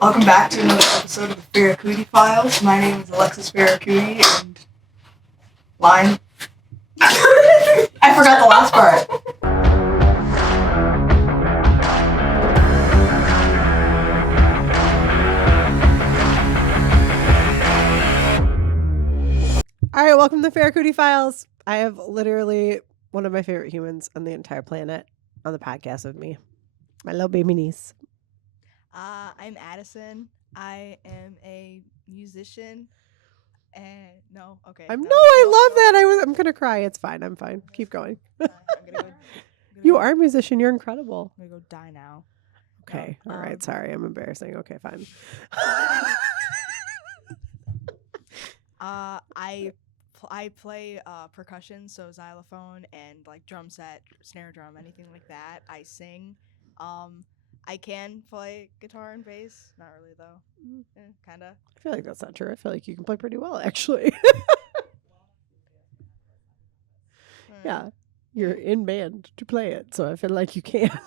Welcome back to another episode of the Ferracuti Files. My name is Alexis Ferracuti, and line. I forgot the last part. All right, welcome to Ferracuti Files. I have literally one of my favorite humans on the entire planet on the podcast with me. My little baby niece. I'm Adyssen. I am a musician. And I love that. I'm gonna cry. It's fine. I'm fine. Keep going. You are a musician. You're incredible. I'm gonna go die now. Okay. All right. Sorry, I'm embarrassing. Okay, fine. I play percussion, so xylophone and like drum set, snare drum, anything like that. I sing. I can play guitar and bass. Not really though. Kinda. I feel like that's not true. I feel like you can play pretty well, actually. Yeah, you're in band to play it, so I feel like you can.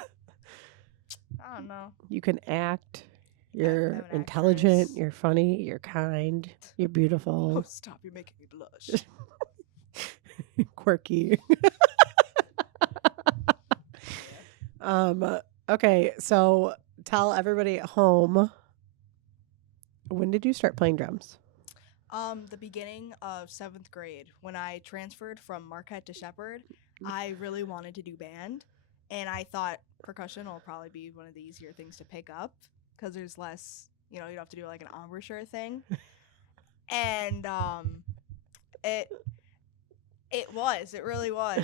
I don't know. You can act. You're I'm an intelligent. actress. You're funny. You're kind. You're beautiful. Oh, stop! You're making me blush. Quirky. Okay, so tell everybody at home, when did you start playing drums? The beginning of 7th grade, when I transferred from Marquette to Shepherd, I really wanted to do band, and I thought percussion will probably be one of the easier things to pick up because there's less, you don't have to do like an embouchure thing, and it really was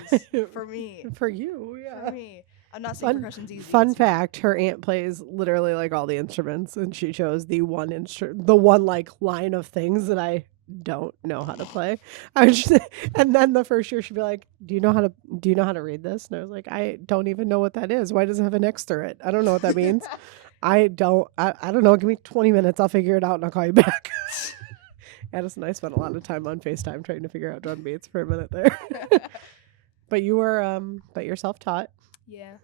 for me. For you, yeah. For me, I'm not saying percussion's easy. Fun fact: her aunt plays literally like all the instruments, and she chose the one like line of things that I don't know how to play. And then the first year she'd be like, "Do you know how to read this?" And I was like, "I don't even know what that is. Why does it have an X through it? I don't know what that means. I don't know. Give me 20 minutes. I'll figure it out and I'll call you back." Addison and I spent a lot of time on FaceTime trying to figure out drum beats for a minute there. But you were but you're self-taught. Yeah.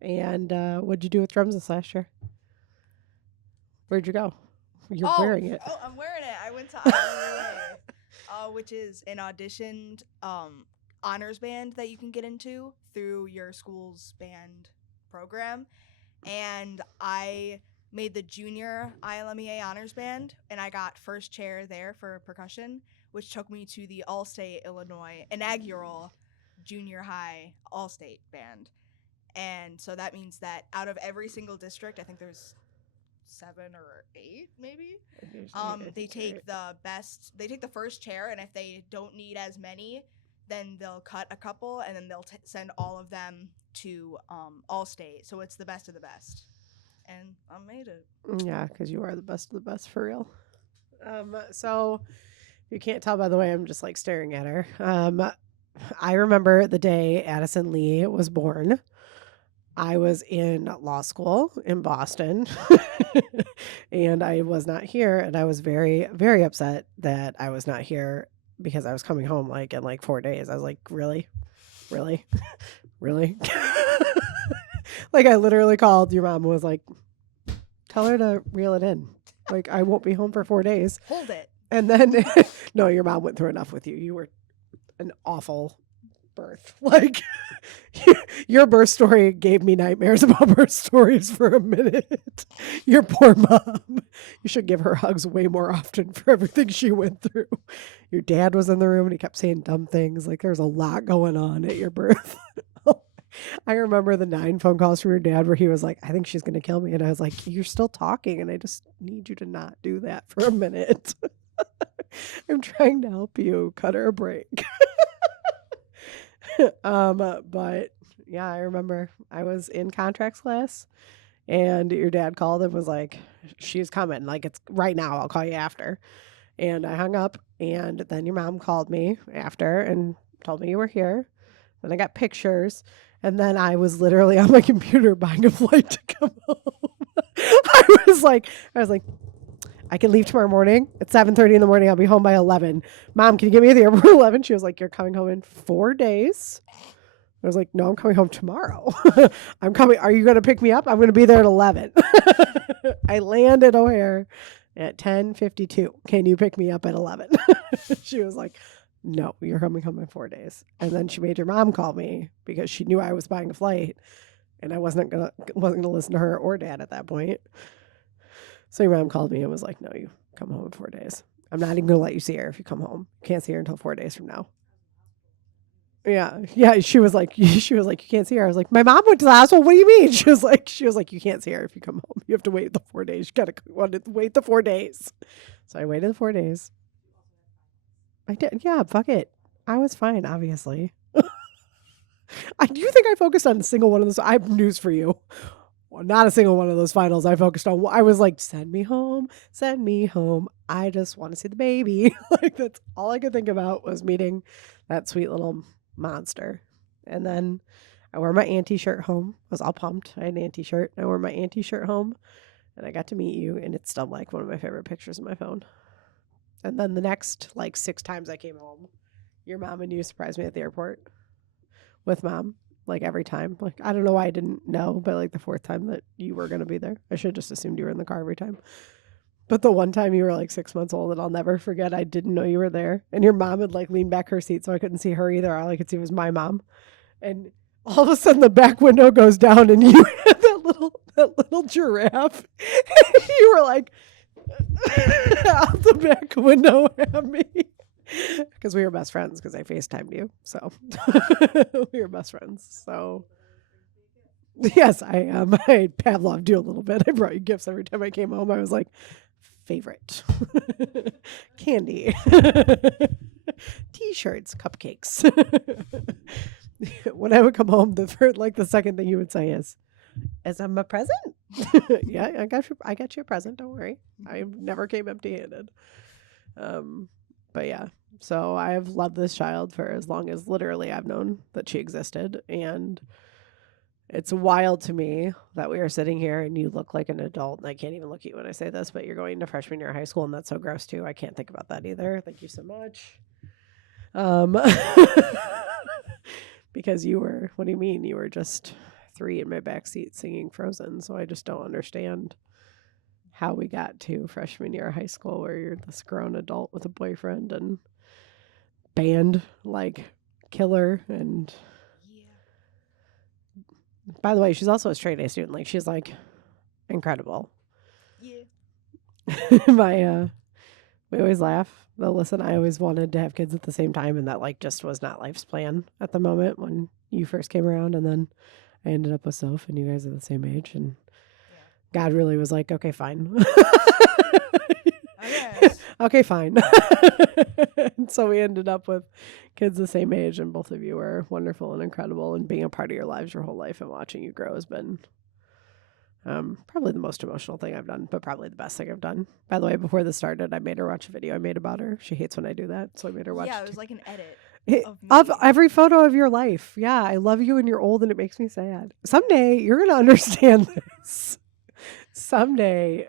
And what'd you do with drums this last year? Where'd you go? You're wearing it. Oh, I'm wearing it. I went to ILA, which is an auditioned honors band that you can get into through your school's band program. And I made the junior ILMEA honors band, and I got first chair there for percussion, which took me to the All-State Illinois inaugural junior high All-State band. And so that means that out of every single district, I think there's 7 or 8 maybe, they take the first chair, and if they don't need as many, then they'll cut a couple, and then they'll send all of them to All-State. So it's the best of the best. And I made it. Yeah, because you are the best of the best for real. So you can't tell by the way I'm just like staring at her. I remember the day Addison Lee was born. I was in law school in Boston, and I was not here, and I was very, very upset that I was not here because I was coming home like in like 4 days. I was like, really? Like I literally called your mom and was like, tell her to reel it in. Like I won't be home for 4 days. Hold it. And then, no, your mom went through enough with you. You were an awful birth. Like your birth story gave me nightmares about birth stories for a minute. Your poor mom. You should give her hugs way more often for everything she went through. Your dad was in the room and he kept saying dumb things. Like there's a lot going on at your birth. I remember the 9 phone calls from your dad where he was like, I think she's going to kill me. And I was like, you're still talking. And I just need you to not do that for a minute. I'm trying to help you. Cut her a break. But yeah, I remember I was in contracts class and your dad called and was like, she's coming. Like it's right now. I'll call you after. And I hung up, and then your mom called me after and told me you were here. Then I got pictures. And then I was literally on my computer buying a flight to come home. I was like, I can leave tomorrow morning at 7:30 in the morning. I'll be home by 11. Mom, can you get me at the airport at 11? She was like, you're coming home in 4 days. I was like, no, I'm coming home tomorrow. I'm coming. Are you going to pick me up? I'm going to be there at 11. I land at O'Hare at 10:52. Can you pick me up at 11? She was like, no, you're coming home in 4 days. And then she made your mom call me because she knew I was buying a flight and I wasn't gonna listen to her or dad at that point. So your mom called me and was like, no, you come home in 4 days. I'm not even going to let you see her if you come home. You can't see her until 4 days from now. Yeah. She was like, you can't see her. I was like, my mom went to the hospital. What do you mean? She was like, you can't see her if you come home. You have to wait the 4 days. You got to wait the 4 days. So I waited the 4 days. I did. Yeah, fuck it. I was fine, obviously. Do you think I focused on a single one of those? I have news for you. Well, not a single one of those finals I focused on. I was like, send me home. Send me home. I just want to see the baby. Like, that's all I could think about was meeting that sweet little monster. And then I wore my auntie shirt home. I was all pumped. I had an auntie shirt. I wore my auntie shirt home and I got to meet you. And it's still like one of my favorite pictures on my phone. And then the next like 6 times I came home, your mom and you surprised me at the airport with mom. Like every time. Like, I don't know why I didn't know, but like the 4th time that you were going to be there, I should have just assumed you were in the car every time. But the one time you were like 6 months old and I'll never forget, I didn't know you were there. And your mom had like leaned back her seat so I couldn't see her either. All I could see was my mom. And all of a sudden the back window goes down and you had that little giraffe. And you were like out the back window at me. Because we were best friends because I FaceTimed you. So we were best friends. So yes, I am. I Pavloved you a little bit. I brought you gifts every time I came home. I was like, favorite. Candy. T-shirts, cupcakes. When I would come home, the second thing you would say is I'm a present? Yeah, I got you a present. Don't worry. I never came empty-handed. But yeah, so I have loved this child for as long as literally I've known that she existed. And it's wild to me that we are sitting here and you look like an adult. And I can't even look at you when I say this, but you're going to freshman year of high school. And that's so gross too. I can't think about that either. Thank you so much. Because you were, what do you mean? You were just 3 in my backseat singing Frozen. So I just don't understand how we got to freshman year of high school where you're this grown adult with a boyfriend and band like killer. And Yeah. by the way, she's also a straight A student. Like, she's like incredible. Yeah. We always laugh. Though, listen, I always wanted to have kids at the same time, and that like just was not life's plan at the moment when you first came around. And then I ended up with Soph, and you guys are the same age, and God really was like, okay, fine. Okay, fine. And so we ended up with kids the same age, and both of you are wonderful and incredible, and being a part of your lives your whole life and watching you grow has been probably the most emotional thing I've done, but probably the best thing I've done. By the way, before this started, I made her watch a video I made about her. She hates when I do that, so I made her watch Yeah, it was like an edit. Of every photo of your life. Yeah, I love you and you're old and it makes me sad. Someday you're going to understand this. Someday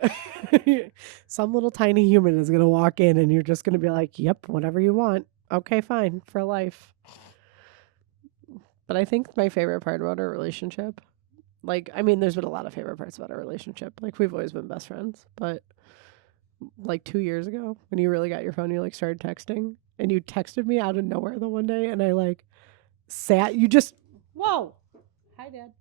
some little tiny human is going to walk in and you're just going to be like, yep, whatever you want. Okay, fine, for life. But I think my favorite part about our relationship, like, I mean, there's been a lot of favorite parts about our relationship. Like, we've always been best friends. But like 2 years ago when you really got your phone, you like started texting and you texted me out of nowhere the one day and I like whoa. Hi, Dad.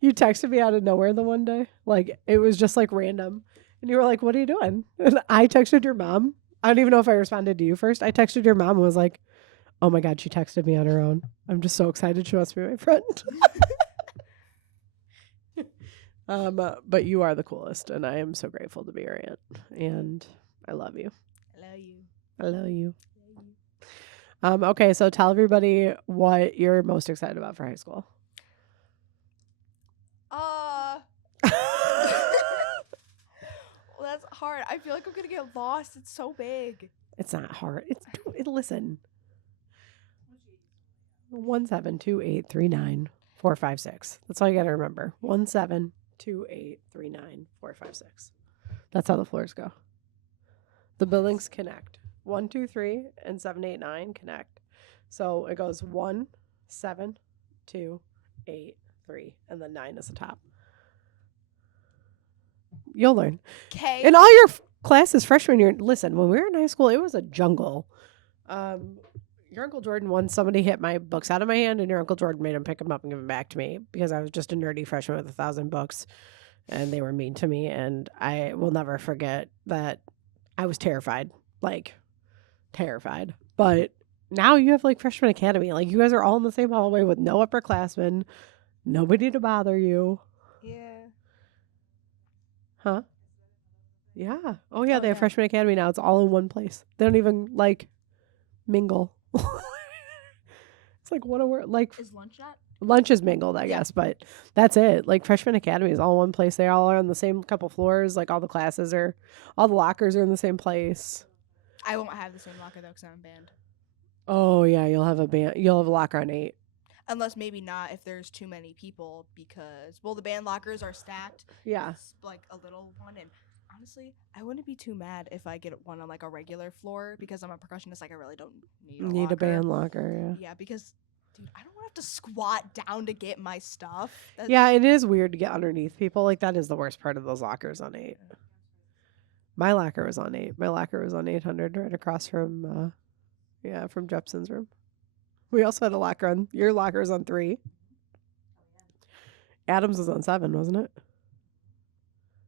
You texted me out of nowhere the one day. Like, it was just like random. And you were like, what are you doing? And I texted your mom. I don't even know if I responded to you first. I texted your mom and was like, oh my God, she texted me on her own. I'm just so excited she wants to be my friend. But you are the coolest, and I am so grateful to be your aunt. And I love you. I love you. I love you. Okay, so tell everybody what you're most excited about for high school. Well, that's hard. I feel like I'm gonna get lost. It's so big. It's not hard. Listen. 172839456. That's all you gotta remember. 172839456. That's how the floors go. The buildings connect. 1, 2, 3, and 7, 8, 9 connect. So it goes 1, 7, 2, 8, 3, and then 9 is the top. You'll learn. Okay. In all your classes freshman year, listen, when we were in high school, it was a jungle. Your Uncle Jordan, once somebody hit my books out of my hand, and your Uncle Jordan made him pick them up and give them back to me because I was just a nerdy freshman with 1,000 books, and they were mean to me. And I will never forget that. I was terrified, like terrified. But now you have like freshman academy, like you guys are all in the same hallway with no upperclassmen, nobody to bother you. Yeah. Huh? Yeah. Oh yeah, Oh, they have yeah. freshman academy now. It's all in one place. They don't even like mingle. It's like what a word. Like Is lunch at? lunch is mingled, I Yeah. guess, but that's it. Like freshman academy is all in one place. They all are on the same couple floors. Like all the classes are, all the lockers are in the same place. I won't have the same locker though because I'm in band. Oh yeah, you'll have a locker on 8. Unless maybe not if there's too many people because the band lockers are stacked. Yeah. It's like a little one, and honestly, I wouldn't be too mad if I get one on like a regular floor because I'm a percussionist. Like I really don't need a A band locker, Yeah, because dude, I don't want to have to squat down to get my stuff. yeah. It is weird to get underneath people. Like that is the worst part of those lockers on 8. My locker was on 8. My locker was on 800 right across from from Jepson's room. We also had a locker on, your locker was on 3. Adams was on 7, wasn't it?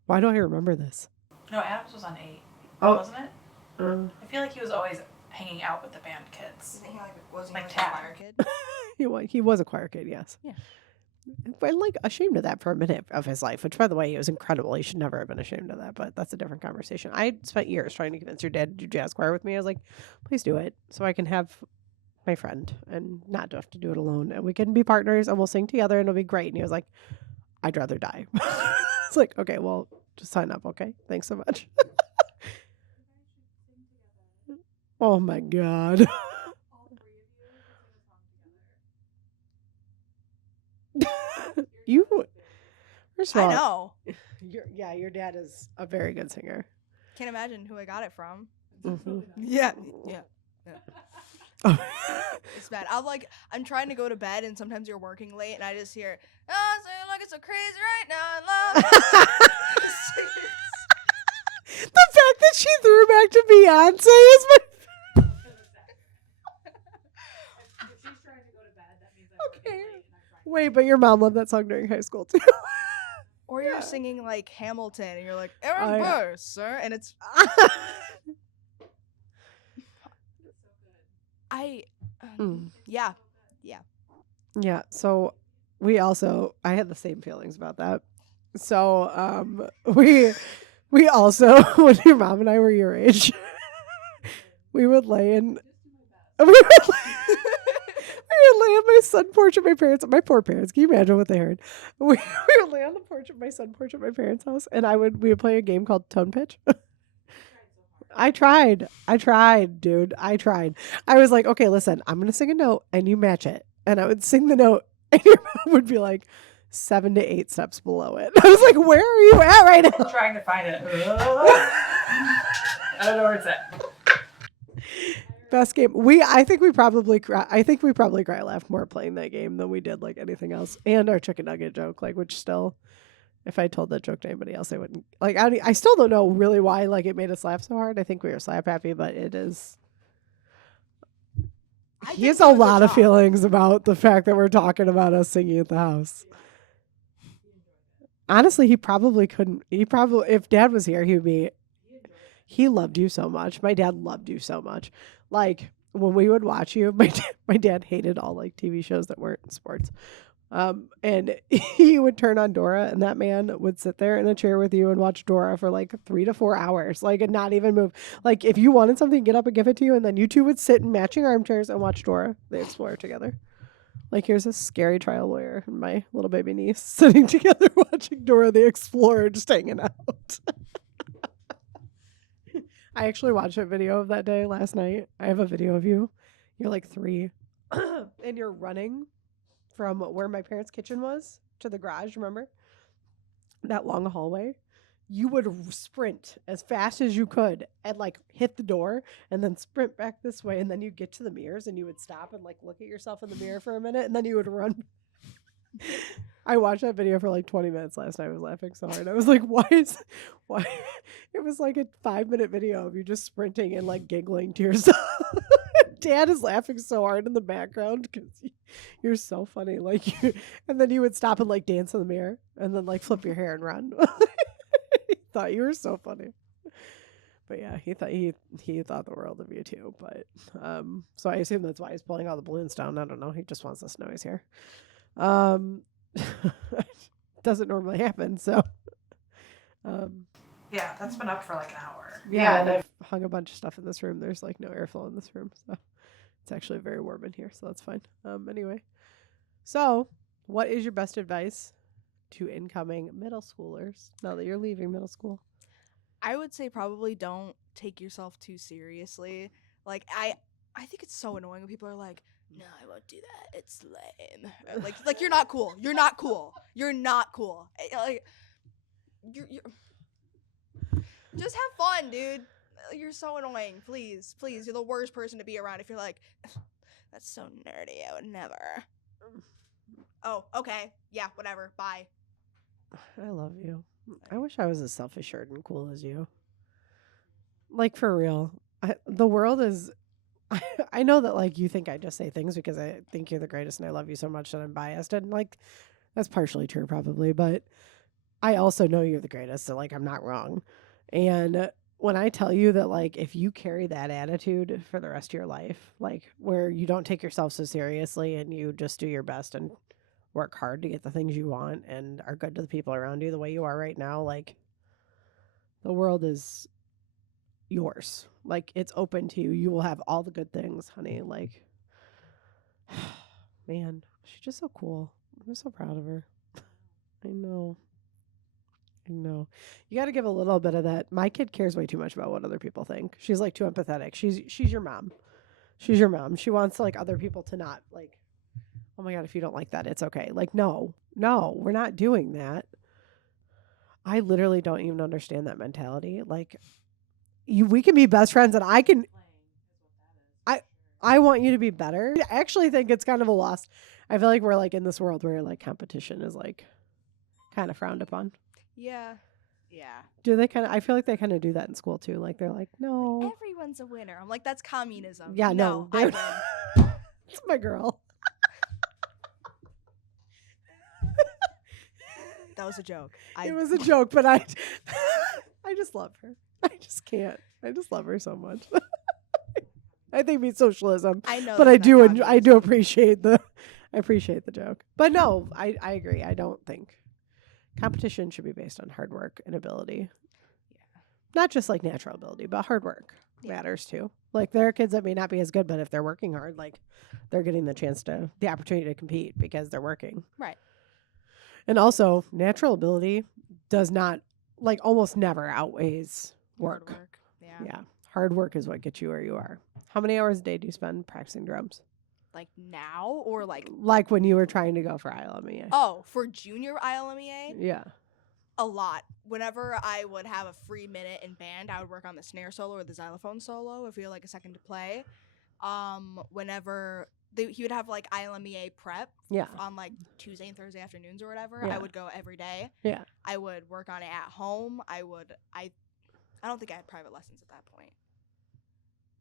Why do I remember this? No, Adams was on 8. Oh. Wasn't it? I feel like he was always hanging out with the band kids. Isn't he was he Like like a Tad. choir kid? He was a choir kid, yes. Yeah. But like ashamed of that for a minute of his life, which by the way, he was incredible. He should never have been ashamed of that, but that's a different conversation. I spent years trying to convince your dad to do jazz choir with me. I was like, please do it so I can have my friend and not have to do it alone. And we can be partners and we'll sing together and it'll be great. And he was like, I'd rather die. It's like, okay, well, just sign up, okay? Thanks so much. Oh my God. You, first of all, I know. your dad is a very good singer. Can't imagine who I got it from. Mm-hmm. Yeah. It's bad. I'm trying to go to bed, and sometimes you're working late, and I just hear, "Oh, so look, it's so crazy right now in love." The fact that she threw back to Beyonce is my. Okay. Wait, but your mom loved that song during high school too. Or you're singing like Hamilton, and you're like, "Aaron Oh, yeah. Burr, sir," and it's yeah. Yeah, so I had the same feelings about that. So we also when your mom and I were your age, we would lay in we would lay on my sun porch at my my poor parents. Can you imagine what they heard? We would lay on the porch of my sun porch at my parents' house, and we would play a game called Tone Pitch. I tried, dude. I tried. I was like, okay, listen, I'm going to sing a note and you match it. And I would sing the note and your mom would be like 7 to 8 steps below it. I was like, where are you at right now? I'm trying to find it. I don't know where it's at. Best game. I think we probably cry laughed more playing that game than we did like anything else. And our chicken nugget joke, like, which still, if I told that joke to anybody else, I wouldn't like. I still don't know really why like it made us laugh so hard. I think we were slap happy, but it is. He has a lot of feelings about the fact that we're talking about us singing at the house. Honestly, he probably couldn't. If Dad was here, he would be. He loved you so much. My dad loved you so much. Like when we would watch you, my dad hated all like TV shows that weren't sports. And he would turn on Dora, and that man would sit there in a chair with you and watch Dora for like 3 to 4 hours, like, and not even move. Like, if you wanted something, get up and give it to you, and then you two would sit in matching armchairs and watch Dora the Explorer together. Like, here's a scary trial lawyer and my little baby niece sitting together watching Dora the Explorer, just hanging out. I actually watched a video of that day last night. I have a video of you. You're like 3, and you're running from where my parents' kitchen was to the garage, remember? That long hallway. you would sprint as fast as you could and like hit the door and then sprint back this way, and then you'd get to the mirrors and you would stop and like look at yourself in the mirror for a minute, and then you would run. I watched that video for like 20 minutes last night. I was laughing so hard. I was like, why? It was like a 5-minute video of you just sprinting and like giggling to yourself. Dad is laughing so hard in the background because you're so funny. Like, and then you would stop and like dance in the mirror and then like flip your hair and run. He thought you were so funny. But yeah, he thought the world of you too. But so I assume that's why he's pulling all the balloons down. I don't know. He just wants us to know he's here. Doesn't normally happen. So Yeah, that's been up for like an hour. yeah, and I've hung a bunch of stuff in this room. There's like no airflow in this room, so it's actually very warm in here, so that's fine. Anyway, so what is your best advice to incoming middle schoolers now that you're leaving middle school? I would say probably don't take yourself too seriously. Like I think it's so annoying when people are like, "No, I won't do that. It's lame." Like you're not cool. You're not cool. You're not cool. Like you're just have fun, dude. You're so annoying. Please, you're the worst person to be around if you're like, "That's so nerdy. I would never." Oh, okay. Yeah, whatever. Bye. I love you. I wish I was as self-assured and cool as you. Like, for real. The world is... I know that, like, you think I just say things because I think you're the greatest and I love you so much that I'm biased. And, like, that's partially true, probably. But I also know you're the greatest, so, like, I'm not wrong. And when I tell you that, like, if you carry that attitude for the rest of your life, like, where you don't take yourself so seriously and you just do your best and work hard to get the things you want and are good to the people around you the way you are right now, like, the world is yours. Like, it's open to you. You will have all the good things, honey. Like, man, she's just so cool. I'm so proud of her. I know. You got to give a little bit of that. My kid cares way too much about what other people think. She's like too empathetic. She's your mom. She's your mom. She wants like other people to not like, oh my God, if you don't like that, it's okay. Like, no, we're not doing that. I literally don't even understand that mentality. Like, we can be best friends, and I want you to be better. I actually think it's kind of a loss. I feel like we're like in this world where like competition is like kind of frowned upon. Yeah. Do they kind of? I feel like they kind of do that in school too. Like they're like, no, Everyone's a winner. I'm like, that's communism. yeah, no, I they're- win. it's my girl. That was a joke. It was a joke, but I just love her. I just can't. I just love her so much. I think it's socialism. I know, but that's I not do communism. appreciate the joke. But no, I agree. I don't think competition should be based on hard work and ability. Yeah. Not just like natural ability, but hard work matters too. Like there are kids that may not be as good, but if they're working hard, like they're getting the opportunity to compete because they're working. Right. And also, natural ability does not, like, almost never outweighs work. Hard work. Yeah. Hard work is what gets you where you are. How many hours a day do you spend practicing drums? Like now or like? Like when you were trying to go for ILMEA. Oh, for junior ILMEA? Yeah. A lot. Whenever I would have a free minute in band, I would work on the snare solo or the xylophone solo if we had like a second to play. Whenever he would have like ILMEA prep Yeah. on like Tuesday and Thursday afternoons or whatever, Yeah. I would go every day. Yeah. I would work on it at home. I don't think I had private lessons at that point.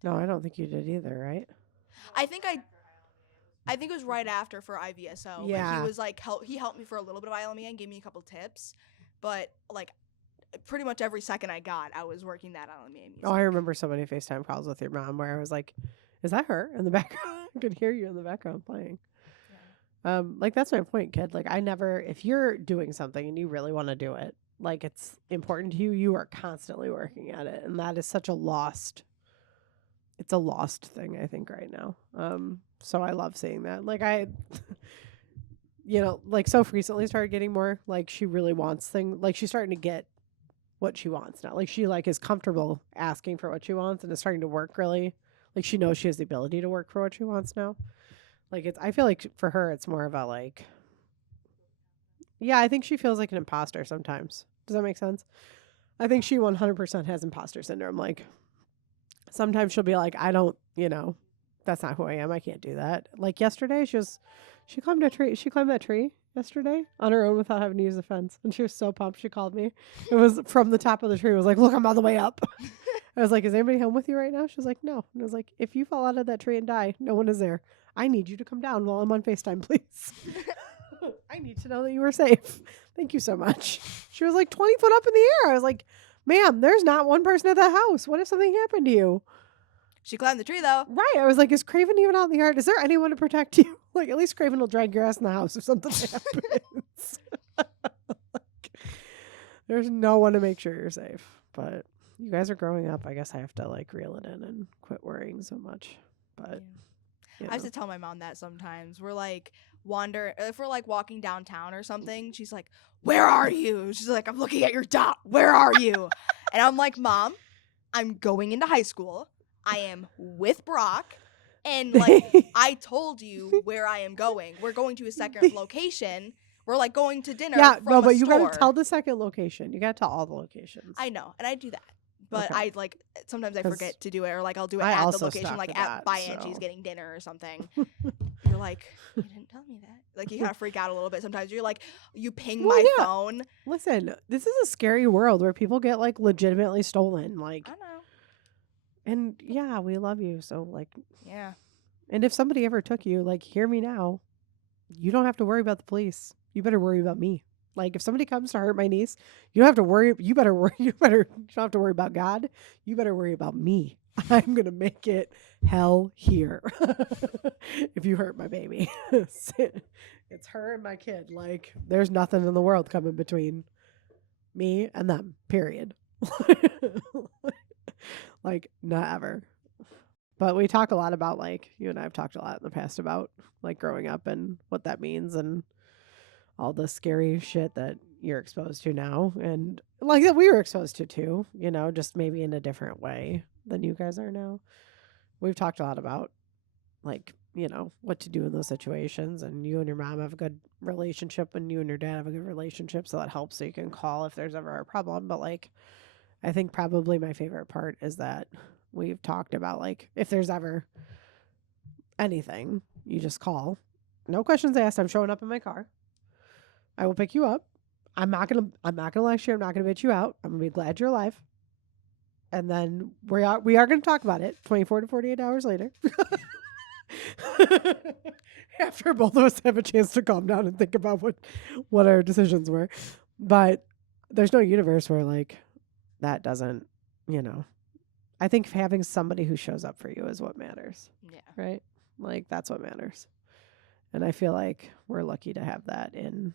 No, I don't think you did either, right? I think it was right after for IVSO. Yeah. But he was like he helped me for a little bit of ILMEA and gave me a couple tips, but like pretty much every second I got, I was working that ILMEA music. Oh, I remember so many FaceTime calls with your mom where I was like, is that her in the background? I could hear you in the background playing. Yeah. Like that's my point, kid. Like if you're doing something and you really want to do it, like it's important to you, you are constantly working at it. And that is such a lost thing, I think, right now. So I love seeing that. Like like Soph recently started getting more, like she really wants things, like she's starting to get what she wants now. Like she like is comfortable asking for what she wants and is starting to work really. Like she knows she has the ability to work for what she wants now. Like I feel like for her, it's more about like, yeah, I think she feels like an imposter sometimes. Does that make sense? I think she 100% has imposter syndrome. Like, sometimes she'll be like, I don't, that's not who I am. I can't do that. Like yesterday, she climbed a tree. She climbed that tree yesterday on her own without having to use the fence. And she was so pumped. She called me. It was from the top of the tree. It was like, look, I'm all the way up. I was like, is anybody home with you right now? She was like, no. And I was like, if you fall out of that tree and die, no one is there. I need you to come down while I'm on FaceTime, please. I need to know that you were safe. Thank you so much. She was like 20 foot up in the air. I was like, ma'am, there's not one person at that house. What if something happened to you? She climbed the tree though. Right. I was like, is Craven even out in the yard? Is there anyone to protect you? Like, at least Craven will drag your ass in the house if something happens. Like, there's no one to make sure you're safe. But you guys are growing up. I guess I have to like reel it in and quit worrying so much. But I have to tell my mom that sometimes. We're like if we're like walking downtown or something, she's like, where are you? She's like, I'm looking at your dot. Where are you? And I'm like, Mom, I'm going into high school. I am with Brock. And like, I told you where I am going. We're going to a second location. We're like going to dinner. Yeah, from no, but a you store. gotta tell the second location. You gotta tell all the locations. I know, and I do that. But Okay. I like sometimes I 'Cause forget to do it, or like I'll do it I at the also location, stuck like to at that, by Angie's so. getting dinner or something. You're like, you didn't tell me that. Like you kind of freak out a little bit sometimes. You're like, you ping Well, my yeah. phone. Listen, this is a scary world where people get like legitimately stolen. Like, I know. and yeah, we love you. So like, Yeah. and if somebody ever took you, like, hear me now. You don't have to worry about the police. You better worry about me. Like, if somebody comes to hurt my niece, you don't have to worry. You don't have to worry about God. You better worry about me. I'm going to make it hell here. If you hurt my baby, it's her and my kid. Like, there's nothing in the world coming between me and them, period. Like, not ever. But we talk a lot about, like, you and I have talked a lot in the past about, like, growing up and what that means and all the scary shit that you're exposed to now. And, like, that we were exposed to, too, just maybe in a different way than you guys are now. We've talked a lot about, like, what to do in those situations. And you and your mom have a good relationship and you and your dad have a good relationship. So that helps, so you can call if there's ever a problem. But, like, I think probably my favorite part is that we've talked about, like, if there's ever anything, you just call. No questions asked. I'm showing up in my car. I will pick you up. I'm not gonna lecture you. I'm not gonna bitch you out. I'm gonna be glad you're alive. And then we are gonna talk about it 24 to 48 hours later. After both of us have a chance to calm down and think about what our decisions were. But there's no universe where, like, that doesn't, I think having somebody who shows up for you is what matters. Yeah. Right? Like, that's what matters. And I feel like we're lucky to have that in,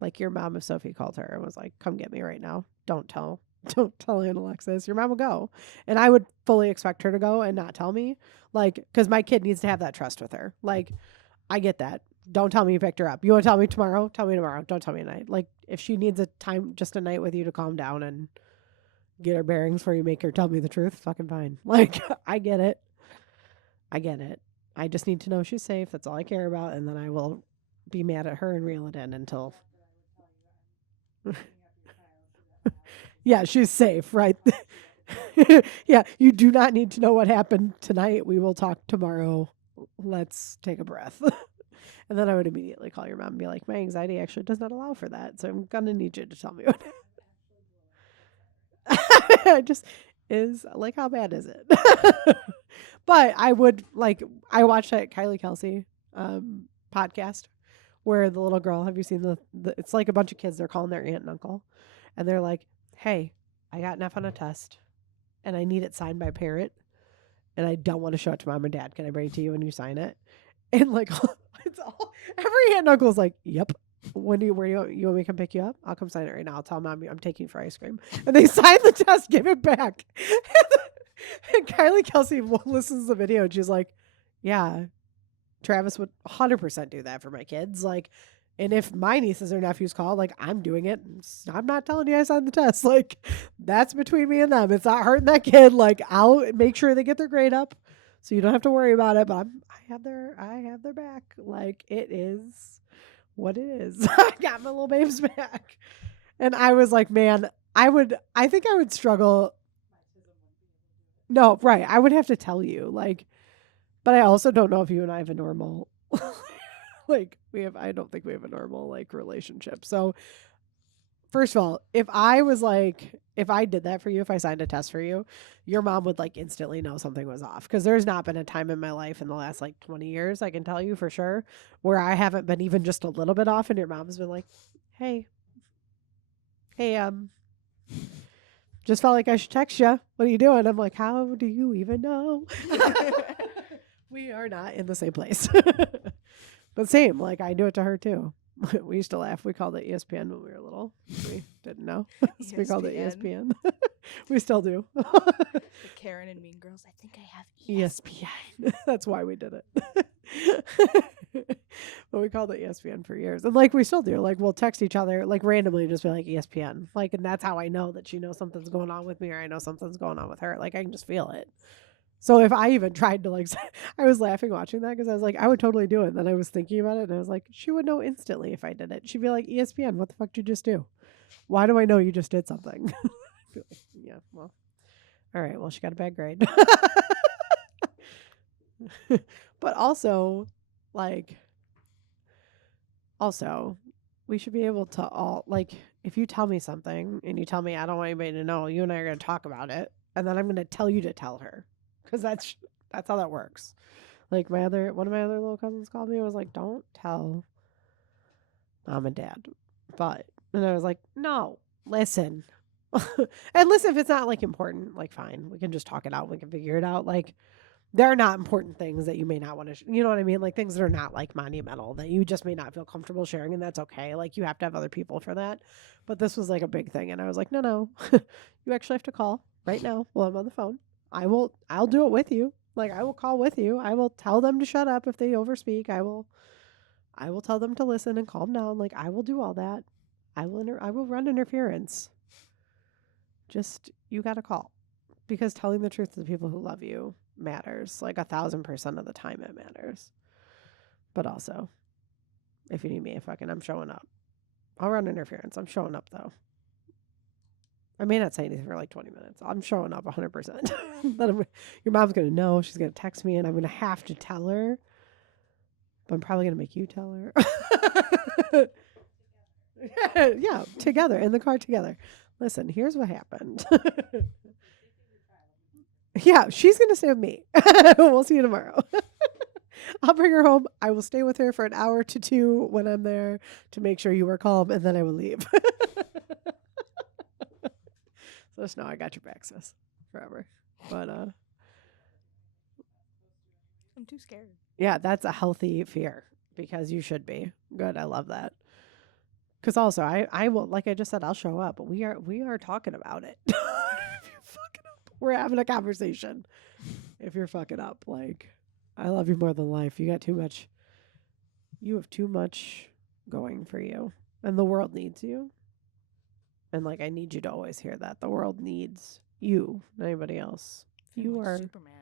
like, your mom, if Sophie called her and was like, come get me right now. Don't tell Aunt Alexis. Your mom will go. And I would fully expect her to go and not tell me. Like, because my kid needs to have that trust with her. Like, I get that. Don't tell me you picked her up. You want to tell me tomorrow? Tell me tomorrow. Don't tell me tonight. Like, if she needs just a night with you to calm down and get her bearings before you make her tell me the truth, fucking fine. Like, I get it. I just need to know she's safe. That's all I care about. And then I will be mad at her and reel it in until. Yeah, she's safe, right? Yeah, you do not need to know what happened tonight. We will talk tomorrow. Let's take a breath. And then I would immediately call your mom and be like, my anxiety actually does not allow for that. So I'm going to need you to tell me what just is like, how bad is it? But I would, like, I watched that Kylie Kelsey podcast where the little girl, have you seen the it's like a bunch of kids, they're calling their aunt and uncle and they're like, hey, I got an F on a test and I need it signed by a parent and I don't want to show it to mom or dad. Can I bring it to you and you sign it? And, like, it's all, every aunt and uncle is like, yep. You want me to come pick you up? I'll come sign it right now. I'll tell mom I'm taking you for ice cream. And they sign the test, give it back. And Kylie Kelsey listens to the video and she's like, yeah, Travis would 100% do that for my kids. Like, and if my nieces or nephews call, like, I'm doing it. I'm not telling you I signed the test. Like, that's between me and them. It's not hurting that kid. Like, I'll make sure they get their grade up so you don't have to worry about it. But I have their back. Like, it is what it is. I got my little babes back. And I was like, man, I think I would struggle. No, right. I would have to tell you, like, but I also don't know if you and I have a normal, like, I don't think we have a normal, like, relationship. So, first of all, if I did that for you, if I signed a test for you, your mom would, like, instantly know something was off. Because there's not been a time in my life in the last, like, 20 years, I can tell you for sure, where I haven't been even just a little bit off, and your mom's been like, hey, just felt like I should text you. What are you doing? I'm like, how do you even know? We are not in the same place. But same, like I do it to her too. We used to laugh. We called it ESPN when we were little. We didn't know. So we called it ESPN. We still do. The Karen and Mean Girls. I think I have ESPN. That's why we did it. But we called it ESPN for years. And like we still do. Like we'll text each other, like randomly just be like ESPN. Like, and that's how I know that she knows something's going on with me or I know something's going on with her. Like I can just feel it. So if I even tried to like, I was laughing watching that because I was like, I would totally do it. And then I was thinking about it and I was like, she would know instantly if I did it. She'd be like, ESPN, what the fuck did you just do? Why do I know you just did something? Yeah, well, all right. Well, she got a bad grade. But also, like, we should be able to all, like, if you tell me something and you tell me I don't want anybody to know, you and I are going to talk about it. And then I'm going to tell you to tell her. Because that's how that works. Like one of my other little cousins called me and was like, don't tell mom and dad. And I was like, no, listen. And listen, if it's not like important, like fine, we can just talk it out. We can figure it out. Like there are not important things that you may not want to, you know what I mean? Like things that are not like monumental that you just may not feel comfortable sharing. And that's okay. Like you have to have other people for that. But this was like a big thing. And I was like, no, you actually have to call right now while I'm on the phone. I'll do it with you. Like I will call with you. I will tell them to shut up if they overspeak. I will tell them to listen and calm down. Like I will do all that. I will run interference. Just you got to call because telling the truth to the people who love you matters. Like 1,000% of the time it matters. But also, if you need me, I'm showing up. I'll run interference. I'm showing up though. I may not say anything for like 20 minutes. I'm showing up 100%. Your mom's going to know. She's going to text me and I'm going to have to tell her. But I'm probably going to make you tell her. Yeah, together, in the car together. Listen, here's what happened. Yeah, she's going to stay with me. We'll see you tomorrow. I'll bring her home. I will stay with her for an hour to 2 when I'm there to make sure you are calm, and then I will leave. So just know I got your back, sis, forever. But I'm too scared. yeah, that's a healthy fear because you should be. Good, I love that. Because also, I will, like I just said, I'll show up. But we are talking about it. If you're fucking up, we're having a conversation. If you're fucking up, like I love you more than life. You got too much. You have too much going for you, and the world needs you. And like I need you to always hear that the world needs you, not anybody else. You are Superman.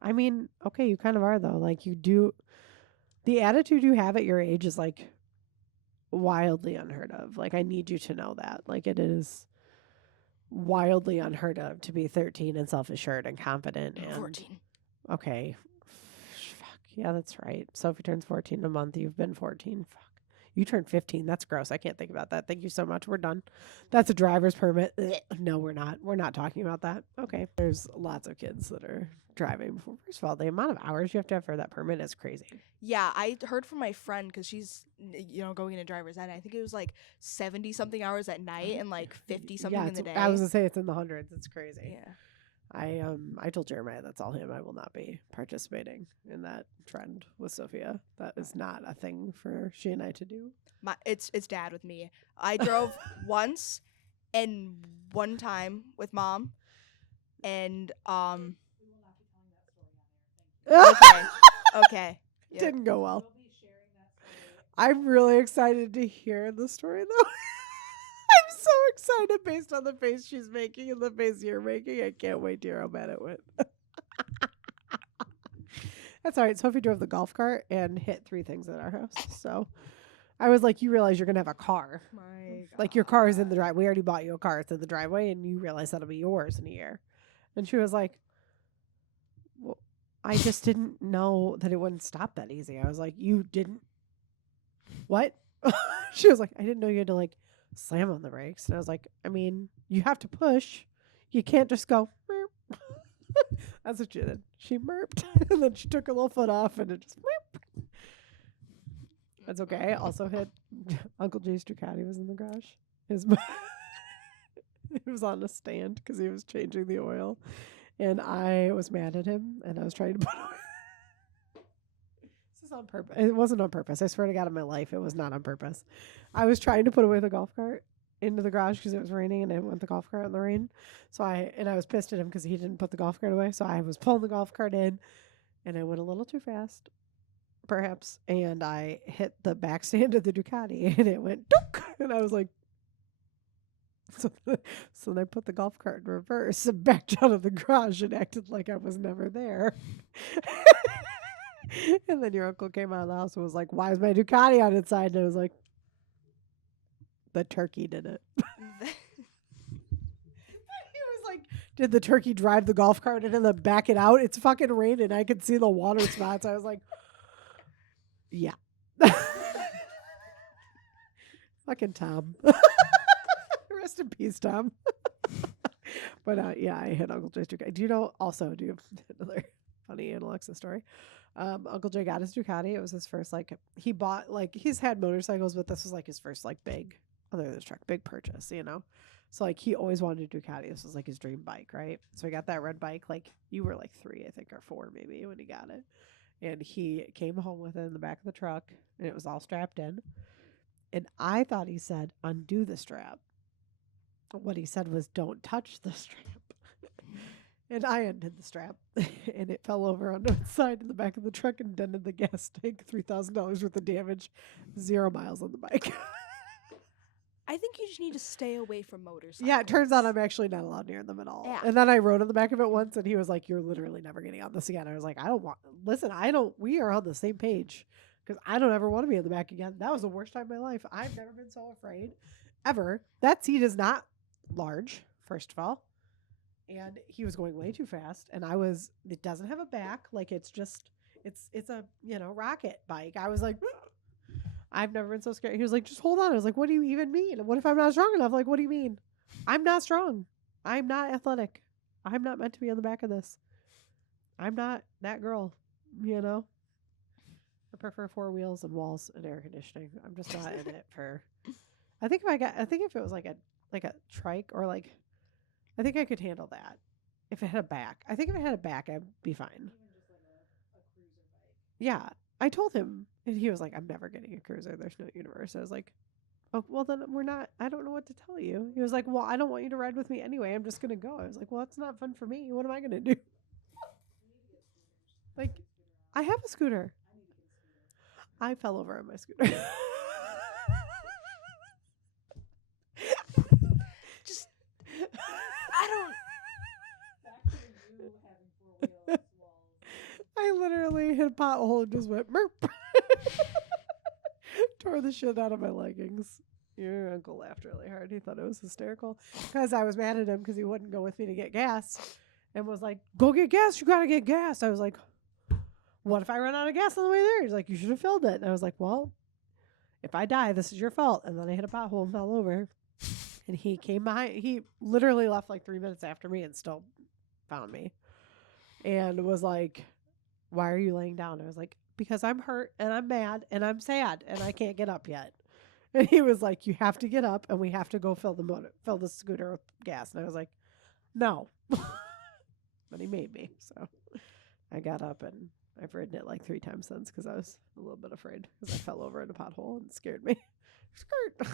I mean, okay, you kind of are though. Like you do, the attitude you have at your age is like wildly unheard of. Like I need you to know that. Like it is wildly unheard of to be 13 and self-assured and confident and 14. Okay. Fuck. Yeah, that's right. Sophie turns 14 in a month. You've been 14. Fuck. You turned 15. That's gross. I can't think about that. Thank you so much. We're done. That's a driver's permit. No, we're not. We're not talking about that. Okay. There's lots of kids that are driving before. First of all, the amount of hours you have to have for that permit is crazy. Yeah, I heard from my friend because she's, going into driver's ed. I think it was like 70 something hours at night and like 50 something in the day. I was gonna say it's in the hundreds. It's crazy. Yeah. I told Jeremiah that's all him. I will not be participating in that trend with Sophia. That is not a thing for she and I to do. It's dad with me. I drove once and one time with mom, and okay. Yep. Didn't go well. I'm really excited to hear the story though. I'm so excited based on the face she's making and the face you're making. I can't wait to hear how bad it went. That's all right. Sophie drove the golf cart and hit 3 things at our house. So I was like, you realize you're gonna have a car. My Like your car is in the drive. We already bought you a car. It's in the driveway, and you realize that'll be yours in a year. And she was like, well, I just didn't know that it wouldn't stop that easy. I was like, you didn't. What? She was like, I didn't know you had to like slam on the brakes. And I was like, I mean, you have to push. You can't just go. Meep. That's what she did. She merped, and then she took her little foot off, and it just. Meep. That's okay. I also hit Uncle Jay's Ducati was in the garage. His he was on a stand because he was changing the oil, and I was mad at him, and I was trying to put away. This is on purpose. It wasn't on purpose. I swear to God, in my life, it was not on purpose. I was trying to put away the golf cart into the garage because it was raining, and I didn't want the golf cart in the rain. So I was pissed at him because he didn't put the golf cart away. So I was pulling the golf cart in, and I went a little too fast. Perhaps, and I hit the back stand of the Ducati, and it went dunk, and I was like, so then I put the golf cart in reverse and backed out of the garage and acted like I was never there. And then your uncle came out of the house and was like, why is my Ducati on its side? And I was like, the turkey did it. He was like, did the turkey drive the golf cart in and then back it out? It's fucking raining. I could see the water spots. I was like, yeah. Fucking Tom. Rest in peace, Tom. But yeah, I hit Uncle Jay's Ducati. Do you know also, do you have another funny Aunt Alexis story? Uncle Jay got his Ducati. It was his first, like, he bought, like, he's had motorcycles, but this was like his first, like, big, other than this truck, big purchase, you know? So, like, he always wanted a Ducati. This was, like, his dream bike, right? So he got that red bike. Like, you were, like, 3, I think, or 4, maybe, when he got it. And he came home with it in the back of the truck, and it was all strapped in. And I thought he said, undo the strap. What he said was, don't touch the strap. And I undid the strap, and it fell over onto its side in the back of the truck and dented the gas tank. $3,000 worth of damage, 0 miles on the bike. I think you just need to stay away from motorcycles. Yeah, it turns out I'm actually not allowed near them at all. Yeah. And then I rode on the back of it once, and he was like, you're literally never getting on this again. I was like, we are on the same page, because I don't ever want to be in the back again. That was the worst time of my life. I've never been so afraid, ever. That seat is not large, first of all. And he was going way too fast, and it doesn't have a back. Like, it's a, rocket bike. I was like, I've never been so scared. He was like, just hold on. I was like, what do you even mean? What if I'm not strong enough? Like, what do you mean? I'm not strong. I'm not athletic. I'm not meant to be on the back of this. I'm not that girl, I prefer 4 wheels and walls and air conditioning. I'm just not in it for, I think if it was like a trike or like, I think I could handle that if it had a back. I think if it had a back, I'd be fine. Even just like a cruiser bike. Yeah. I told him, and he was like, I'm never getting a cruiser. There's no universe. I was like, oh, well, then we're not. I don't know what to tell you. He was like, well, I don't want you to ride with me anyway. I'm just going to go. I was like, well, it's not fun for me. What am I going to do? Like, I have a scooter. I fell over on my scooter. Just, I don't. I literally hit a pothole and just went merp. Tore the shit out of my leggings. Your uncle laughed really hard. He thought it was hysterical because I was mad at him because he wouldn't go with me to get gas and was like, go get gas. You got to get gas. I was like, what if I run out of gas on the way there? He's like, you should have filled it. And I was like, well, if I die, this is your fault. And then I hit a pothole and fell over. And he came behind. He literally left like 3 minutes after me and still found me. And was like, why are you laying down? I was like, because I'm hurt and I'm mad and I'm sad and I can't get up yet. And he was like, you have to get up and we have to go fill the scooter with gas. And I was like, no. But he made me. So I got up and I've ridden it like 3 times since because I was a little bit afraid because I fell over in a pothole and it scared me. Skirt.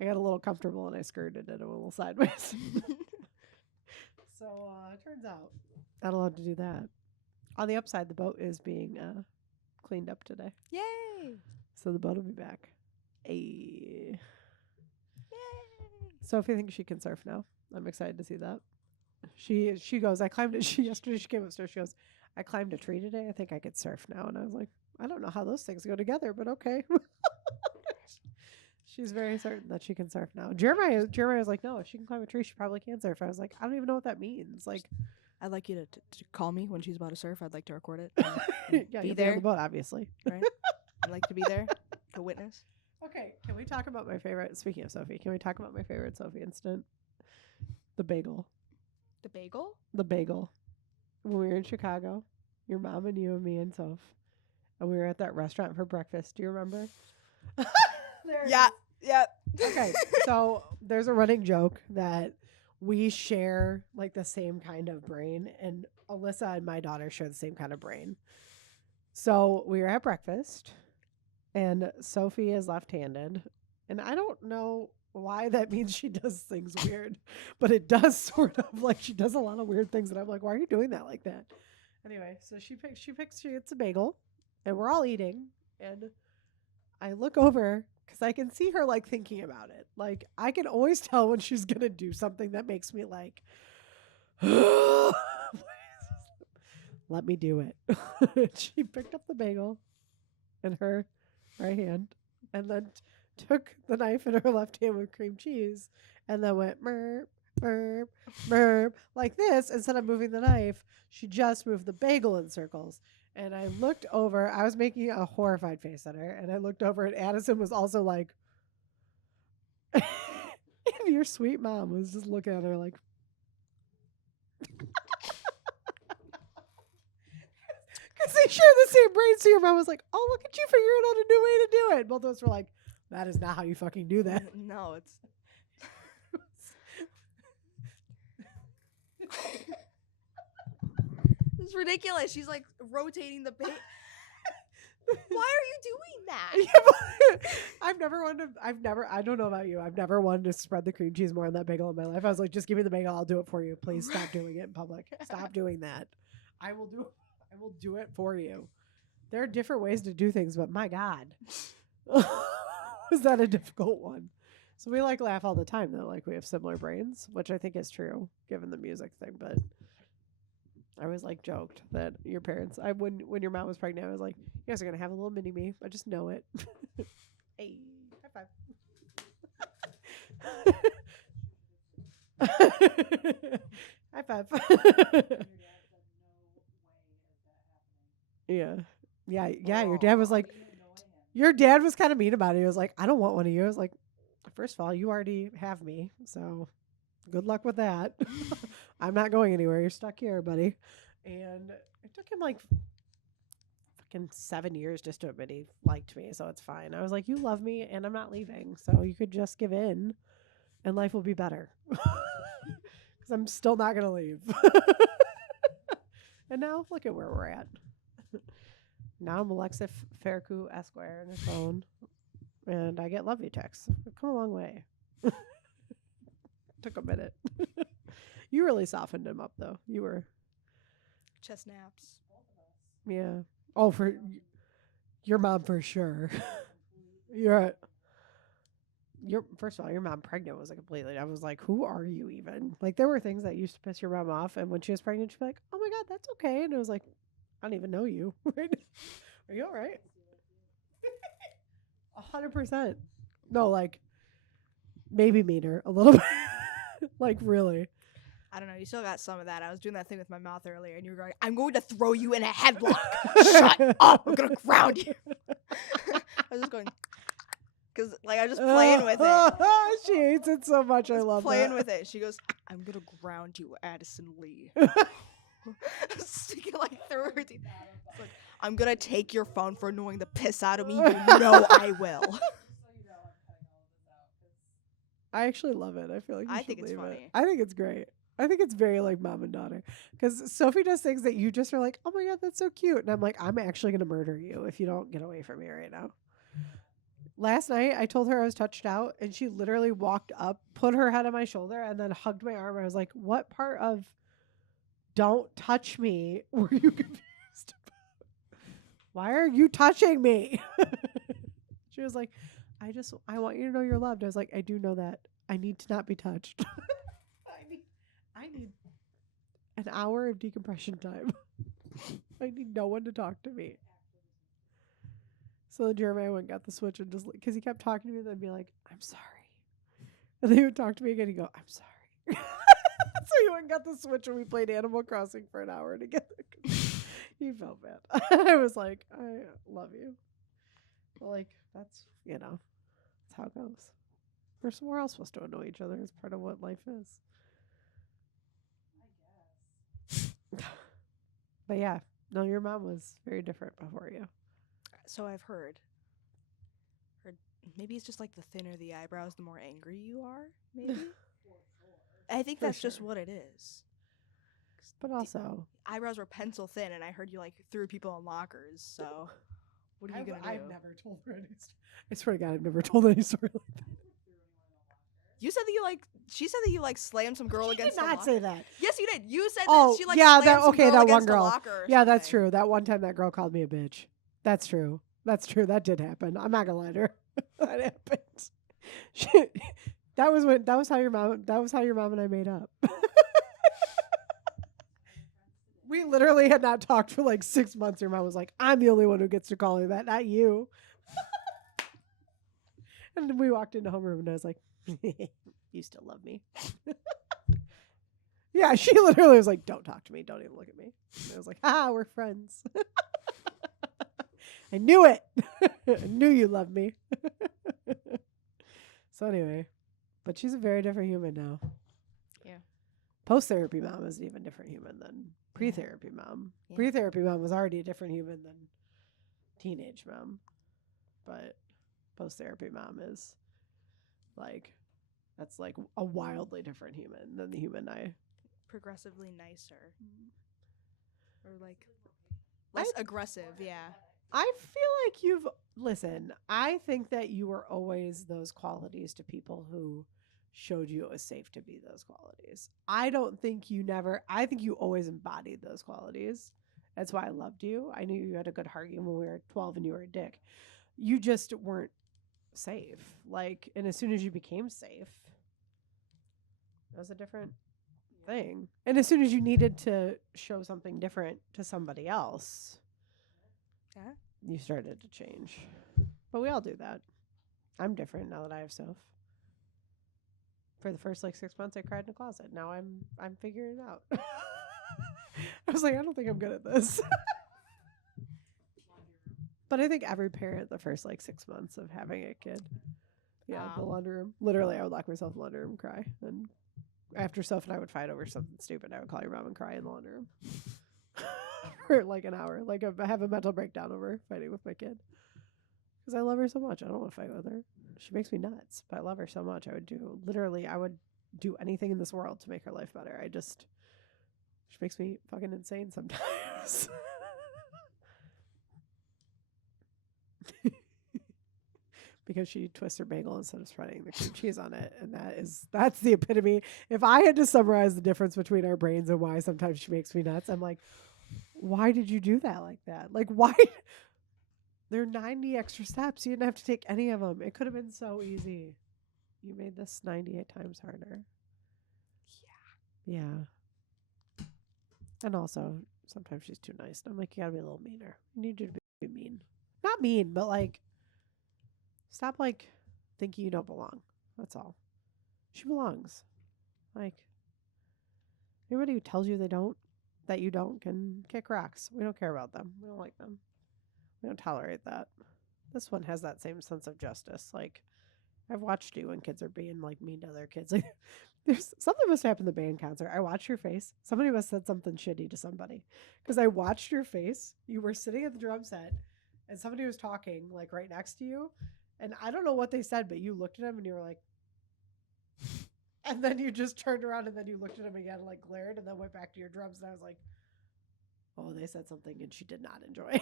I got a little comfortable and I skirted it a little sideways. So it turns out not allowed to do that. On the upside, the boat is being cleaned up today. Yay! So the boat will be back. Hey. Yay! Sophie thinks she can surf now. I'm excited to see that. She goes, I climbed it. Yesterday she came upstairs. She goes, I climbed a tree today. I think I could surf now. And I was like, I don't know how those things go together, but okay. She's very certain that she can surf now. Jeremiah was like, no, if she can climb a tree, she probably can surf. I was like, I don't even know what that means. Like, I'd like you to call me when she's about to surf. I'd like to record it. And yeah, be you'll there. on the boat, obviously. Right? I'd like to be there to witness. Okay, can we talk about my favorite? Speaking of Sophie, can we talk about my favorite Sophie incident? The bagel. The bagel? The bagel. When we were in Chicago, your mom and you and me and Soph, and we were at that restaurant for breakfast. Do you remember? Yeah. Yeah. Okay, so there's a running joke that we share like the same kind of brain, and Alyssa and my daughter share the same kind of brain. So we were at breakfast, and Sophie is left-handed, and I don't know why that means she does things weird, but it does sort of like she does a lot of weird things, and I'm like, why are you doing that like that? Anyway, so she gets a bagel, and we're all eating, and I look over because I can see her like thinking about it. Like I can always tell when she's gonna do something that makes me like, let me do it. She picked up the bagel in her right hand and then took the knife in her left hand with cream cheese and then went merp, merp, merp like this. Instead of moving the knife, she just moved the bagel in circles. And I looked over. I was making a horrified face at her. And I looked over, and Addison was also like, and your sweet mom was just looking at her like, because they share the same brain. So your mom was like, oh, look at you figuring out a new way to do it. Both of us were like, that is not how you fucking do that. No, it's. It's ridiculous. She's like rotating the bait. Why are you doing that? I don't know about you. I've never wanted to spread the cream cheese more on that bagel in my life. I was like, just give me the bagel. I'll do it for you. Please stop doing it in public. Stop doing that. I will do it for you. There are different ways to do things, but my God, was that a difficult one? So we like laugh all the time though. Like we have similar brains, which I think is true given the music thing, but I was like joked that your parents. When your mom was pregnant, I was like, you guys are gonna have a little mini me. I just know it. Hey, high five. High five. Yeah. Your dad was like, your dad was kind of mean about it. He was like, I don't want one of you. I was like, first of all, you already have me, so good luck with that. I'm not going anywhere. You're stuck here, buddy. And it took him like fucking 7 years just to admit he liked me, so it's fine. I was like, you love me, and I'm not leaving, so you could just give in, and life will be better. Because I'm still not going to leave. And now, look at where we're at. Now I'm Alexis Ferracuti Esquire on his phone, and I get love you texts. We've come a long way. Took a minute. You really softened him up, though. You were. Chest naps. Yeah. Oh, for your mom for sure. You're first of all, your mom pregnant was a completely. I was like, who are you even? Like, there were things that used to piss your mom off, and when she was pregnant, she'd be like, oh my God, that's okay. And it was like, I don't even know you. Are you all right? 100%. No, like maybe meaner a little bit. Like really. I don't know. You still got some of that. I was doing that thing with my mouth earlier, and you were going, I'm going to throw you in a headlock. Shut up. I'm going to ground you. I was just going, because like I was just playing with it. She hates it so much. I love playing that. with it. She goes, I'm going to ground you, Addison Lee. Sticking like through her teeth. It's like, I'm going to take your phone for annoying the piss out of me. You know I will. I actually love it. I feel like I should think it's leave funny. It. I think it's great. I think it's very like mom and daughter. Because Sophie does things that you just are like, oh my God, that's so cute. And I'm like, I'm actually going to murder you if you don't get away from me right now. Last night, I told her I was touched out, and she literally walked up, put her head on my shoulder, and then hugged my arm. I was like, what part of don't touch me were you confused about? Why are you touching me? She was like, I want you to know you're loved. I was like, I do know that. I need to not be touched. I need an hour of decompression time. I need no one to talk to me. So Jeremiah went and got the Switch and just because he kept talking to me, then be like, "I'm sorry," and then he would talk to me again. He'd go, "I'm sorry." So he went and got the Switch and we played Animal Crossing for an hour together. He felt bad. I was like, "I love you." But like that's that's how it goes. We're somewhere else supposed to annoy each other. It's part of what life is. But yeah, no, your mom was very different before you. So I've heard. Maybe it's just like the thinner the eyebrows, the more angry you are. Maybe. I think For that's just sure. what it is. But also, Eyebrows were pencil thin, and I heard you like threw people in lockers. So, what are you gonna do? I've never told her any story. I swear to God, I've never told any story like that. You said that you like. She said that you like slammed some girl She against did the not locker. say that. Yes, you did. You said Oh, that she like yeah, slammed that some okay, girl that one against girl. a locker. Or Yeah, that's something. true. That one time that girl called me a bitch. That's true. That's true. That did happen. I'm not gonna lie to her. That happened. That was how your mom and I made up. We literally had not talked for like 6 months. Your mom was like, "I'm the only one who gets to call you that, not you." And then we walked into homeroom and I was like, "You still love me." Yeah, she literally was like, "Don't talk to me. Don't even look at me." And I was like, we're friends." I knew it. I knew you loved me. So anyway, but she's a very different human now. Yeah. Post-therapy mom is an even different human than pre-therapy mom. Yeah. Pre-therapy mom was already a different human than teenage mom. But post-therapy mom is like, that's like a wildly different human than the human I. Progressively nicer. Or like less aggressive. Yeah. I feel like I think that you were always those qualities to people who showed you it was safe to be those qualities. I think you always embodied those qualities. That's why I loved you. I knew you had a good heart even when we were 12 and you were a dick. You just weren't safe. Like, and as soon as you became safe, that was a different thing. And as soon as you needed to show something different to somebody else, Yeah. you started to change. But we all do that. I'm different now that I have Soph. For the first 6 months I cried in a closet. Now I'm figuring it out. I was like, I don't think I'm good at this. But I think every parent the first 6 months of having a kid. Yeah, the laundry room. Literally I would lock myself in the laundry room and cry. And after Soph and I would fight over something stupid, I would call your mom and cry in the laundry room. For an hour. I have a mental breakdown over fighting with my kid. Because I love her so much. I don't want to fight with her. She makes me nuts, but I love her so much. I would do anything in this world to make her life better. She makes me fucking insane sometimes. Because she twists her bagel instead of spreading the cream cheese on it. And that's the epitome. If I had to summarize the difference between our brains and why sometimes she makes me nuts, I'm like, why did you do that like that? Like, why? There are 90 extra steps. You didn't have to take any of them. It could have been so easy. You made this 98 times harder. Yeah. And also, sometimes she's too nice. And I'm like, you gotta be a little meaner. I need you to be mean. Not mean, but stop thinking you don't belong. That's all. She belongs. Anybody who tells you that you don't can kick rocks. We don't care about them. We don't like them. We don't tolerate that. This one has that same sense of justice. I've watched you when kids are being mean to other kids. There's something must happen at the band concert. I watched your face. Somebody must have said something shitty to somebody. Because I watched your face. You were sitting at the drum set and somebody was talking right next to you. And I don't know what they said, but you looked at him and you were like, and then you just turned around and then you looked at him again and glared and then went back to your drums. And I was like, oh, they said something and she did not enjoy.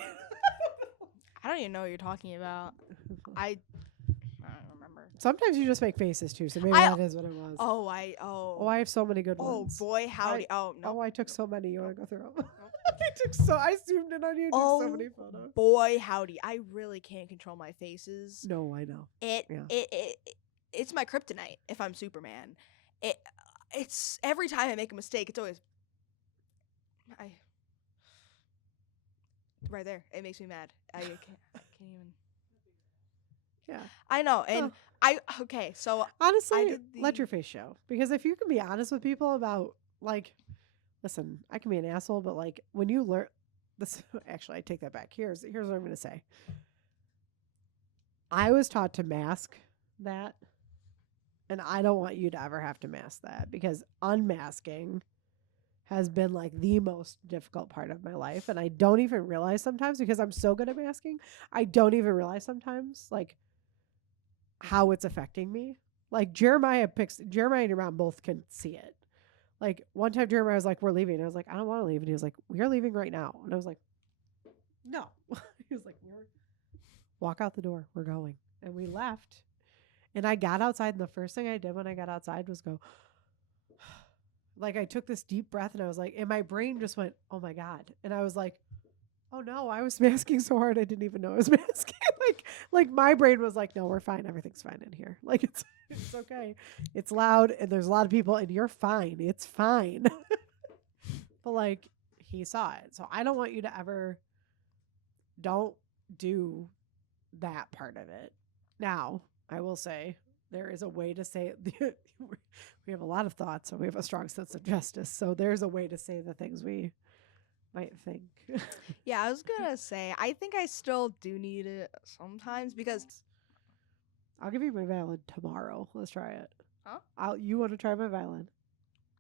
I don't even know what you're talking about. I don't remember. Sometimes you just make faces too, so maybe that is what it was. I have so many good ones. Oh boy, howdy! I took so many. You want to go through them? I zoomed in on you and took so many photos. Boy, howdy! I really can't control my faces. No, I know. It's my kryptonite. If I'm Superman, it's every time I make a mistake, it's always right there. It makes me mad. I can't even. Yeah. I know, and so Honestly, did let the- your face show. Because if you can be honest with people about, like, listen, I can be an asshole, but, like, when you learn this, actually, I take that back. Here's what I'm going to say. I was taught to mask that, and I don't want you to ever have to mask that, because unmasking has been like the most difficult part of my life, and I don't even realize sometimes, because I'm so good at masking, I don't even realize sometimes like how it's affecting me. Like Jeremiah and your mom both can see it. Like one time Jeremiah was like, "We're leaving." I was like, "I don't want to leave," and he was like, "We're leaving right now," and I was like, "No." He was like, "Walk out the door. We're going," and we left. And I got outside, and the first thing I did when I got outside was go. Like I took this deep breath, and I was like, and my brain just went, "Oh my God." And I was like, "Oh no, I was masking so hard I didn't even know I was masking." like my brain was like, "No, we're fine. Everything's fine in here. Like it's okay. It's loud and there's a lot of people and you're fine. It's fine." But like he saw it. So I don't want you to ever don't do that part of it. Now, I will say there is a way to say we have a lot of thoughts and we have a strong sense of justice. So there's a way to say the things we might think. Yeah, I was gonna say, I think I still do need it sometimes because I'll give you my violin tomorrow. Let's try it. Huh? You want to try my violin?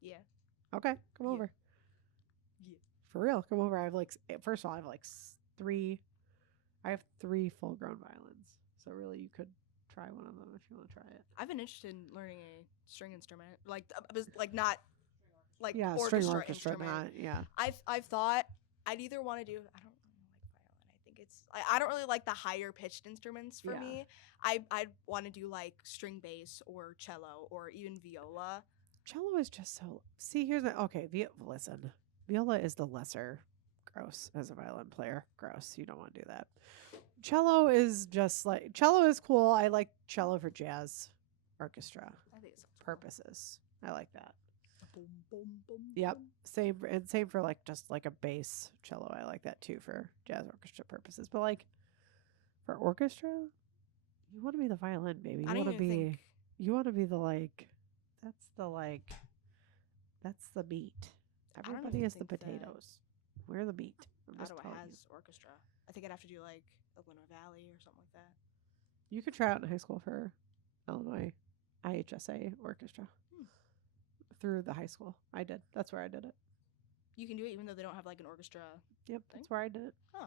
yeah. Okay, come Yeah. over. Yeah. For real, come over. I have like first of all, I have like three. I have 3 full-grown violins. So really, you could try one of them if you want to try it. I've been interested in learning a string instrument, like not like Yeah, string orchestra orchestra, instrument. not yeah. I've thought I'd either want to do. I don't really like violin. I think I don't really like the higher pitched instruments for Yeah. me. I'd want to do like string bass or cello or even viola. Cello is just so. See, here's the okay. Listen, viola is the lesser gross as a violin player. Gross. You don't want to do that. Cello is just like cello is cool. I like cello for jazz orchestra I think it's purposes. I like that. boom, boom, boom. Yep. Same for like just like a bass cello. I like that too for jazz orchestra purposes. But like for orchestra, you want to be the violin, baby. You I don't want to even be think. you want to be the like that's the meat. don't Everybody even is the think that potatoes. We're the meat. I'm just Ottawa telling has orchestra. I think I'd have to do like Illinois Valley or something like that. you. You could try out in high school for Illinois IHSA orchestra through the high school. I did. That's where I did it. You can do it even though they don't have like an orchestra. Yep, Thing? that's where I did it. Huh.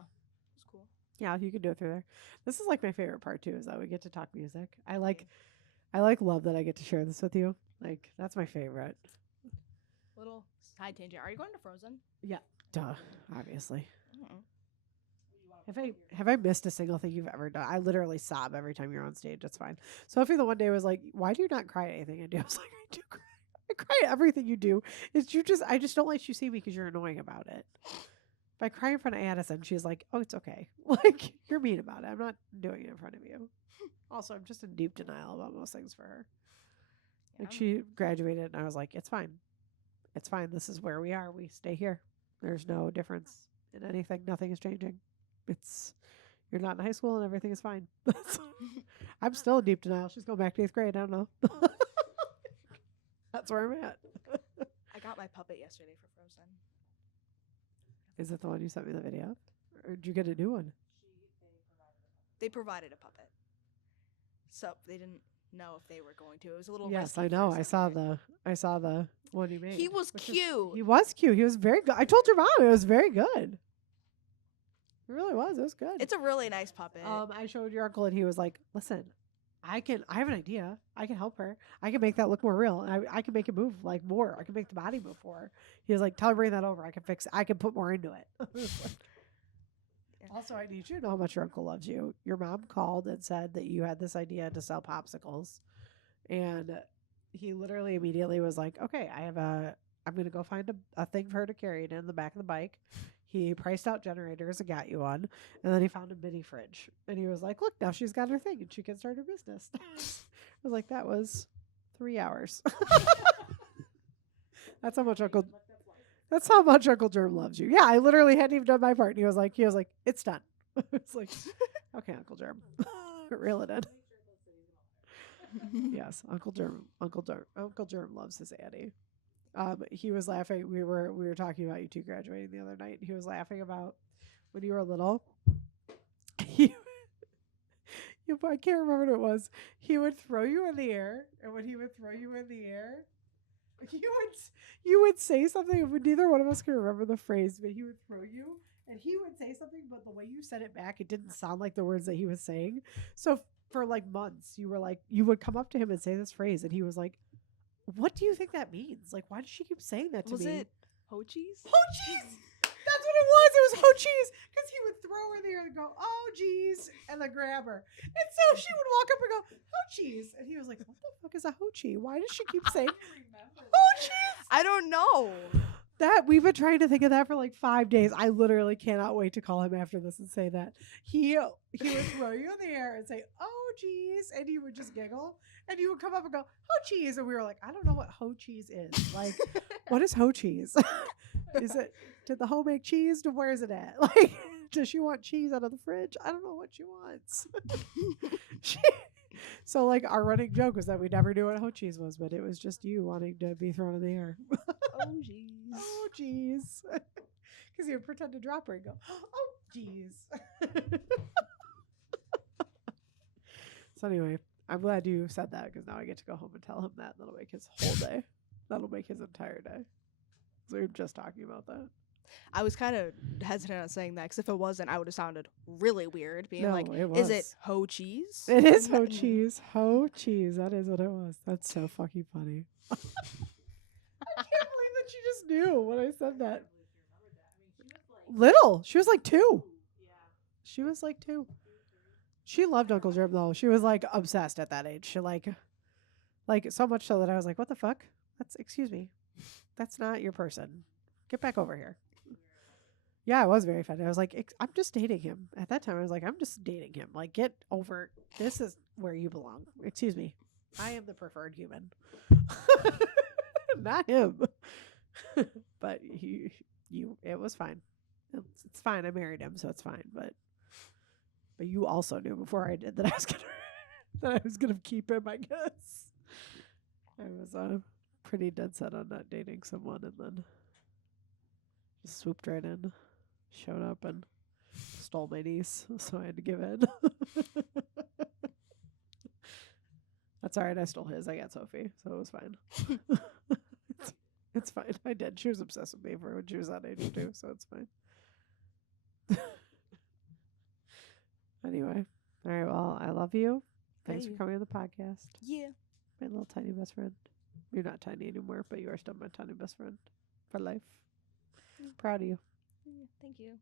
That's cool. Yeah, you could do it through there. This is like my favorite part too, is that we get to talk music. I love that I get to share this with you. Like that's my favorite. Little side tangent. Are you going to Frozen? Duh, obviously. Mm-mm. Have I missed a single thing you've ever done? I literally sob every time you're on stage. It's fine. Sophie the one day was like, "Why do you not cry at anything I do?" I was like, "I do cry. I cry at everything you do. I just don't let you see me because you're annoying about it." If I cry in front of Addison, she's like, "Oh, it's okay. Like you're mean about it. I'm not doing it in front of you." Also, I'm just in deep denial about most things for her. Yeah, Like she graduated, and I was like, "It's fine. It's fine. This is where we are. We stay here. There's no difference in anything. Nothing is changing. You're not in high school, and everything is fine." I'm still in deep denial. She's going back to 8th grade. I don't know. That's where I'm at. I got my puppet yesterday for Frozen. Is it the one you sent me the video of? Or did you get a new one? They provided a puppet, so they didn't know if they were going to. It was a little. Yes, risky I for know. a I second. saw the one you made. He was which is- cute. He was cute. He was very good. I told your mom it was very good. It really was. It was good. It's a really nice puppet. I showed your uncle and he was like, "Listen, I have an idea. I can help her. I can make that look more real. I can make it move like more. I can make the body move for her." He was like, "Tell her to bring that over. I can fix it. I can put more into it." Also, I need you to know how much your uncle loves you. Your mom called and said that you had this idea to sell popsicles. And he literally immediately was like, "Okay, I'm going to go find a thing for her to carry it in the back of the bike." He priced out generators and got you one. And then he found a mini fridge. And he was like, "Look, now she's got her thing and she can start her business." I was like, that was 3 hours. That's how much Uncle Germ loves you. Yeah, I literally hadn't even done my part. And he was like, "It's done." It's like, "Okay, Uncle Germ." Reel it in. Yes, Uncle Germ loves his Addie. He was laughing. We were talking about you two graduating the other night. He was laughing about when you were little. I can't remember what it was. He would throw you in the air, and when he would throw you in the air, you would say something. Neither one of us can remember the phrase, but he would throw you, and he would say something, but the way you said it back, it didn't sound like the words that he was saying. So for like months, you would come up to him and say this phrase, and he was like, "What do you think that means? Like, why does she keep saying that to me?" Was it ho cheese? Ho cheese. That's what it was. It was ho cheese because he would throw her there and go, "Oh geez," and then grab her. And so she would walk up and go, "Ho cheese," and he was like, "What the fuck is a ho cheese? Why does she keep saying ho cheese?" I don't know. That we've been trying to think of that for like 5 days. I literally cannot wait to call him after this and say that. He would throw you in the air and say, "Oh geez," and you would just giggle, and you would come up and go, "Ho cheese," and we were like, "I don't know what ho cheese is. Like, what is ho cheese? Did the hoe make cheese? Where is it at? Like, does she want cheese out of the fridge? I don't know what she wants." So like our running joke was that we never knew what ho cheese was, but it was just you wanting to be thrown in the air. Oh geez. Oh geez. Because he would pretend to drop her and go, "Oh geez." So anyway, I'm glad you said that because now I get to go home and tell him that. That'll make his whole day. That'll make his entire day. So we were just talking about that. I was kind of hesitant on saying that because if it wasn't, I would have sounded really weird being No, like, it is it was. ho cheese? It is ho cheese. Ho cheese. That is what it was. That's so fucking funny. I can't believe that you just knew when I said that. Little. She was like 2. She was like 2. She loved Uncle Germ though. She was like obsessed at that age. She like so much so that I was like, "What the fuck? Excuse me. That's not your person. Get back over here." Yeah, I was very offended. I was like, "I'm just dating him." At that time, I was like, "I'm just dating him. Like, get over. This is where you belong. Excuse me. I am the preferred human." Not him. But it was fine. It's fine. I married him, so it's fine. But you also knew before I did that I was gonna keep him, I guess. I was pretty dead set on not dating someone, and then just swooped right in, showed up, and stole my niece, so I had to give in. That's all right. I stole his. I got Sophie, so it was fine. It's fine. I did. She was obsessed with me for when she was that age too, so it's fine. Anyway, all right. Well, I love you. Thanks for coming on the podcast. Yeah. My little tiny best friend. You're not tiny anymore, but you are still my tiny best friend for life. Proud of you. Thank you.